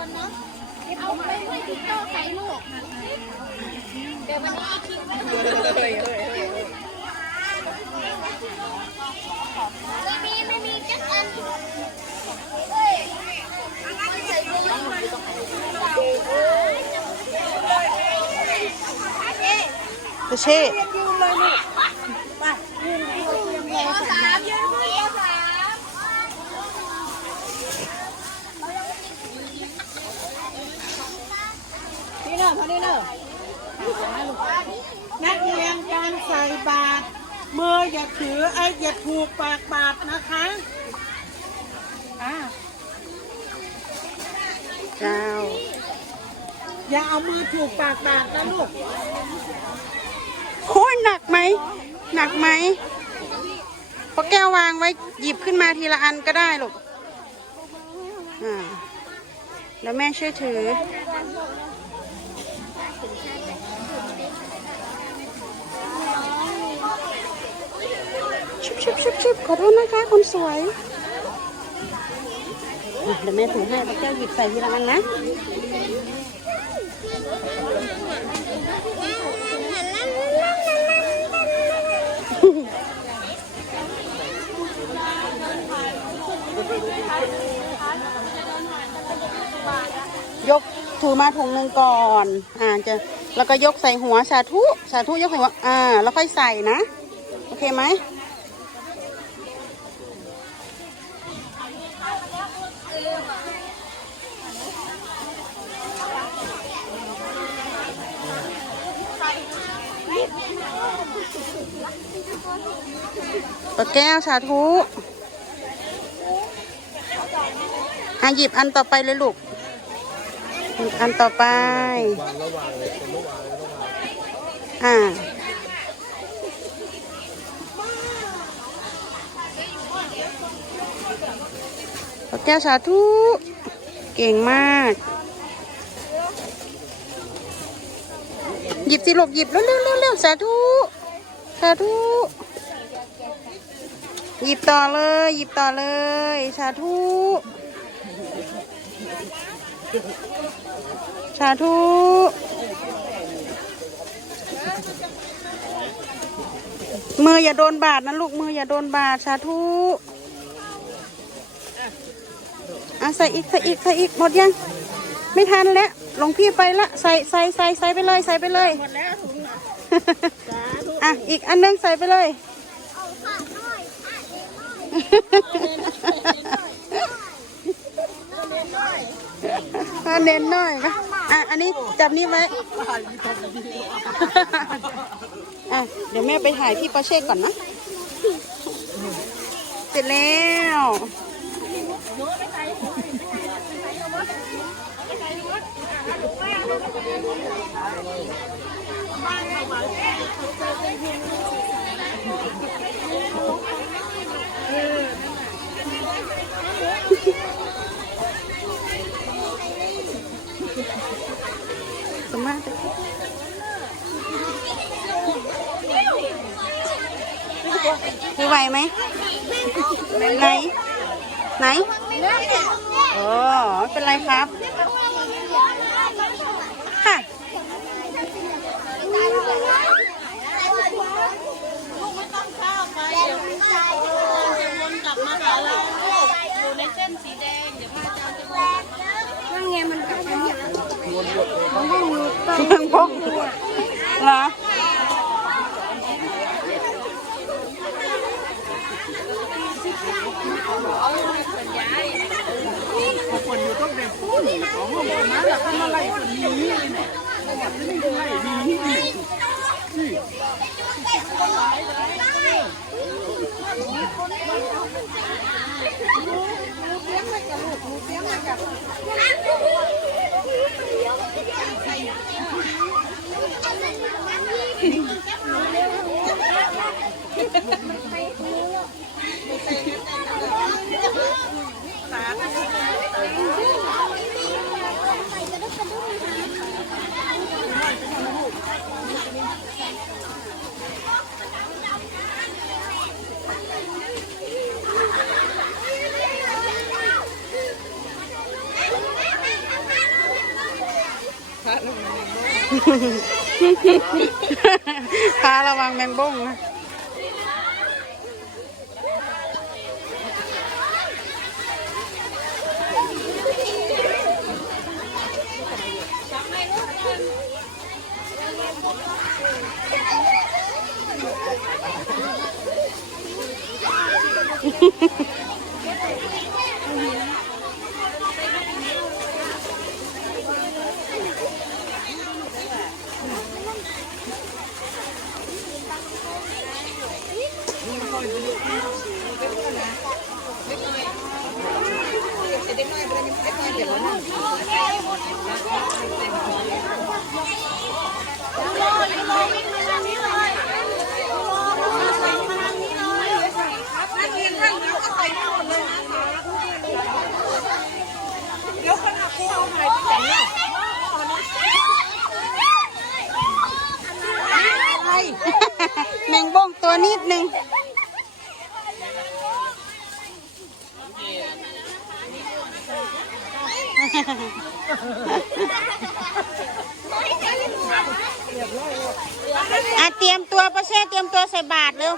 คนเนาะเอาไปให้พี่โตใส่ลูกเดี๋ยววันนี้คิดไม่ไม่มีไม่มีจักอันเฮ้ยใส่ไปเลยตะเช่ปสามยืนขึ้นปสาม นี่เน อะเขานี่เนอะนักเรียนการใส่บาตรมืออย่าถือไอ้อย่าถูกปากบาตรนะคะอ่าเจ้า อย่าเอามือถูกปากบาตรนะลูกโอ้ยหนักไหม หนักไหมพอแก้ววางไว้หยิบขึ้นมาทีละอันก็ได้ลูกอ่าแล้วแม่ช่วยถือ ชุบชุบชุบชุบขอโทษนะคะคนสวยเดี๋ยวแม่ถือให้พอแก้วหยิบใส่ทีละอันนะยกถือมาถุงหนึ่งก่อน อ่าจะแล้วก็ยกใส่หัวสาธุสาธุยกใส่หัวอ่า แล้วค่อยใส่นะ โอเคไหม ปะแก้วสาธุอะหยิบอันต่อไปเลยลูกหยิบอันต่อไปอ่าปะแก้วสาธุ เก่งมาก หยิบสิลูกหยิบเร็วเร็วเร็วเร็วสาธุ สาธุ หยิบต่อเลย หยิบต่อเลย สาธุสาธุมืออย่าโดนบาดนะลูกมืออย่าโดนบาดสาธุอะใส่อีกใส่อีกใส่อีกหมดยัง ไม่ทันแล้วหลวงพี่ไปละใส่ใส่ใส่ใส่ไปเลยใส่ไปเลยหมดแล้วถุงน่ะอะอีกอันหนึงใส่ไปเลย เน้นหน่อยนะอะ อันนี้จับนี่ไว้อะ เดี๋ยวแม่ไปถ่ายที่ปาเช่ก่อนนะ เสร็จแล้ว สมมากคือไหวไหมไหน ไหน โอ้ไม่เป็นไรครับ เรื่องพกเหรอ คนอยู่ต้องเป็นผู้ของห้องนั้นแหละทำอะไรคนนี้เนี่ยไม่ได้ดีนี่ เพาระวังแมงบ้งนะ แมงบ้งตัวนิดนึง อะเตรียมตัวประเช่เตรียมตัวใส่บาตรเร็ว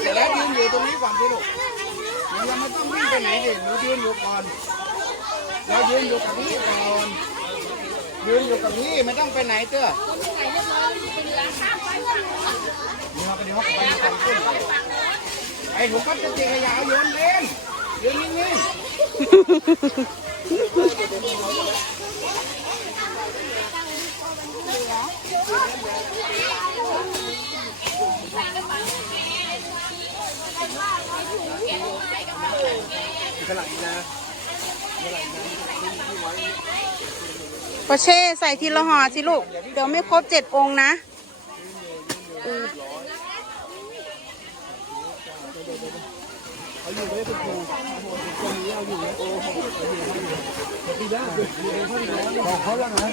เสร็จแล้วยืนอยู่ตรงนี้ก่อนสิลูกหนูยังไม่ต้องวิ่งไปไหนดิหนูยืนอยู่ก่อน เรายืนอยู่กับพี่ก่อนยืนอยู่กับพี่ไม่ต้องไปไหนเต้อ ไปเดี๋ยวไปทำขึ้นไอ้ถุงพลาสติกขยะเอาโยนเล่นยนนิ่งๆขนาดนี้นะประเช่ใส่ทีละห่อสิลูก เดี๋ยวไม่ครบเจ็ดองค์นะ เอาอยู่เลยคุณครูตรงนี้เอาอยู่เลยโอ้โหดีแล้วบอกเขาแล้วนะ